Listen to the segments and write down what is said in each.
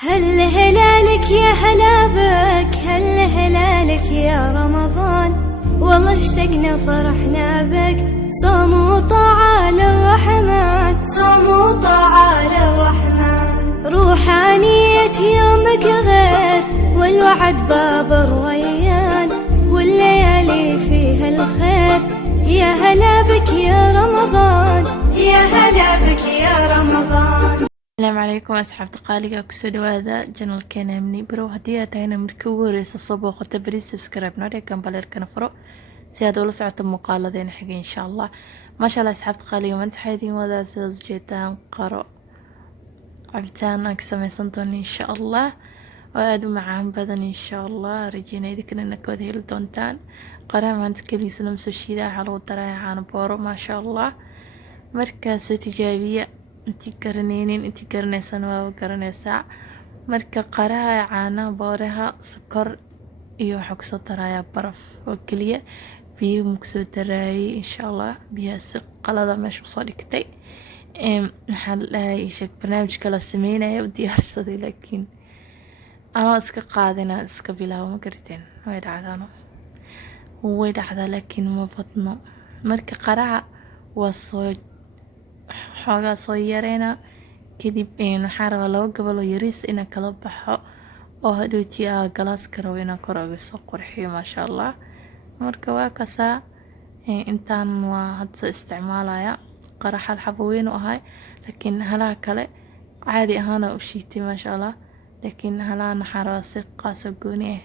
هل هلالك يا هلا بك، هل هلالك يا رمضان، والله اشتقنا فرحنا بك، صوم وطاعة للرحمن، صوم وطاعة للرحمن، روحانية يومك غير، والوعد باب الريان، والليالي فيها الخير، يا هلا بك يا رمضان، يا هلا بك يا رمضان. السلام عليكم أصحابتي qaaliga kusoo dhawaada channelkeena Amni Bro. haddii aad tahayna markii ugu horeysa soo booqata bari subscribe noo dhig gambaleerkana furo si aad ula socoto muuqaaladeena xiga insha Allah. maasha Allah asxaabta qaaliga maanta waxaa idiin wadaa sidaas jeedaan qaro cabitaan aan ka samaysan doono insha Allah oo aad u macaan badan insha Allah. rajeynaa idinkana inaad ka wada heli doontaan. qaraha maanta kaliisa lama soo shiidaa, waxaa lagu darayaa caano booro maasha Allah. markaa soo tijaabiya intii garanaynin intii garanaysan waa garanaysaa. marka qaraha caanaha booraha sokor iyo waxa ku soo daraya baraf oo kaliya, biyo ma ku soo darayay insha Allah. biyahaas qalada meesha soo dhigtay maxaa la sheeg barnaamijka la sameeyay u diyaarsaday, laakiin ama iska qaadina iska bilaabo ma gariteen way dhacdaa laakiin ma badno. marka qaraha waa soo xoogaa soo yareena kadib waxaan rabaa 2 gabal oo yariis inaan kala baxo oo hadhowtii galaas karo inaan kor uga soo qurxiyo maasha Allah. marka waa kasaa intaan waa hadda isticmaalaya qara hal xabo weyn oo ahay, laakiin halaha kale caadi ahaan u shiitay maasha Allah. laakiin halaha waxaan rabaa si qaas ah gooni ah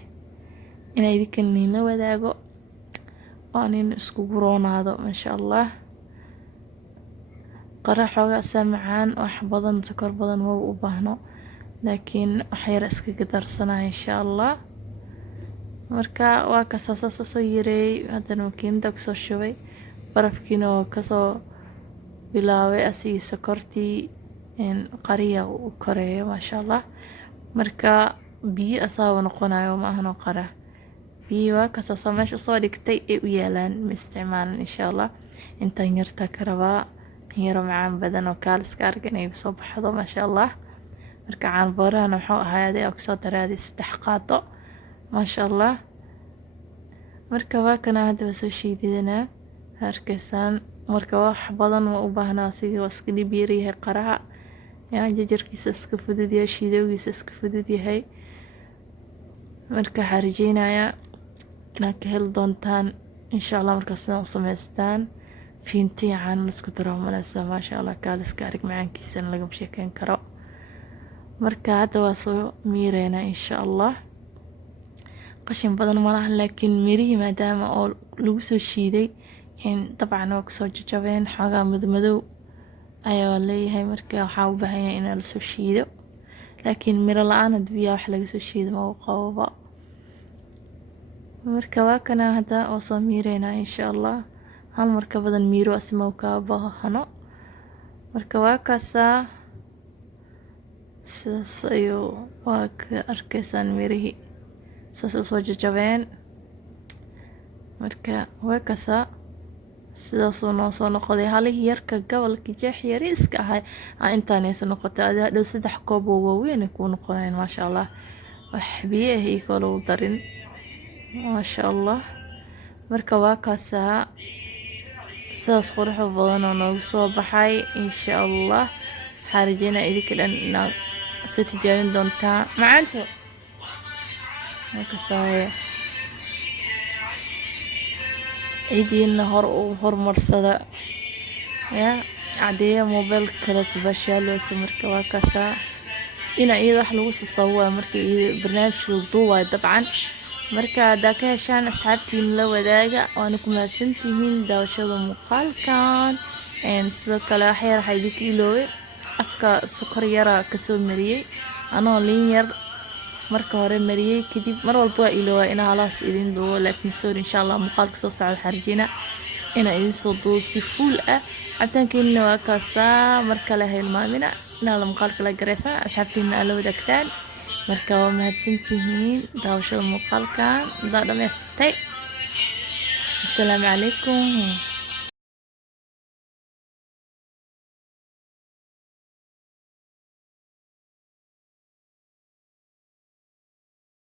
in idinkan la wadaago oo in isku guroonaado maasha Allah. qara xoogaa samcaan wax badan sokor badan ma u baahno, laakiin wax yar iska darsanaa insha Allah. marka waa ka soo yareey hadana makiinada ku soo shubay barafkiina oo ka soo bilaaway asii sokortii qariya u koreeyo maasha Allah. marka biyo asaaba noqonayo ma ahno qara biyo waa ka soo meesha soo dhigtay ee u yaalaan ma isticmaalan insha Allah. intaan yarta ka rabaa yaro macaan badan oo kaaliska argan ay soo baxdo maasha Allah. marka caan boorana wuxuu ahaayay oo soo daraaday 3 qaado maasha Allah. marka waa kana hadda soo shiididana harkaysan. marka wax badan u baahnaa sidii iska dhibiiriyahay qaraha yaa jajarkiisa iska fudud yahay, shiidowgiisa iska fudud yahay. marka xariijinaya inaad ka heli doontaan insha Allah markaas soo samaystaan fiinti aan isku daro malasa maasha Allah. kaaliska arag macaankiisa laga sheekeyn karo. marka hadda waa soo miireena insha Allah. qashin badan ma lahan, laakiin mirihi maadaama oo lagu soo shiiday dabcan waa ku soo jajabeen xoogaa madow ayaa leeyahay. marka waxaa u baahan yahay in la soo shiido, laakiin miro la'aan biyaha wax laga soo shiido ma qabo. marka waa kana hadda oo soo miireena insha Allah. hal marka badan miiro asma ka baahano. marka waa kasaa sayo waa ka arkaysan mirihi soo jajabeen. marka waa kasaa sidaas oo soo noqday halihii yarka gobolka jeex yariiska ahay intaan ay soo noqotay hadhow 3 koob oo waaweyn ku noqonayaan maasha Allah. wax biyaha iyo kala u darin maasha Allah. marka waa kasaa sidaas qurux badan oo noogu soo baxay insha Allah. xariijina idinka dhan inaad soo tijaabin doontaa macaanto. marka saaya idina horumarsada ya cadeeya mobile kale ku bashaaloos. marka waa kasaa ina iyada wax lagu sawaa marka barnaamij lagu duubay dabcan. marka hada ka heshaan asxaabtiin la wadaaga waana ku mahadsantihiin daawashada muuqaalkan. sidoo kale wax yar waxay idinka iloobay afka sokor yara ka soo mariyay anoo liin yar marka hore mariyay kadib mar walba waa iloobay in halaas idin duubo, laakiin sorry insha Allah muuqaalka soo socda xariijina in idin soo duubo si full ah. cabtaankeena waa kaasa marka la hilmaamina in la muuqaalka la gareysan asxaabtiina la wadaagtaan. marka waa mahadsantihiin daawashada muuqaalkan. dhameystay. assalaamu calaykum.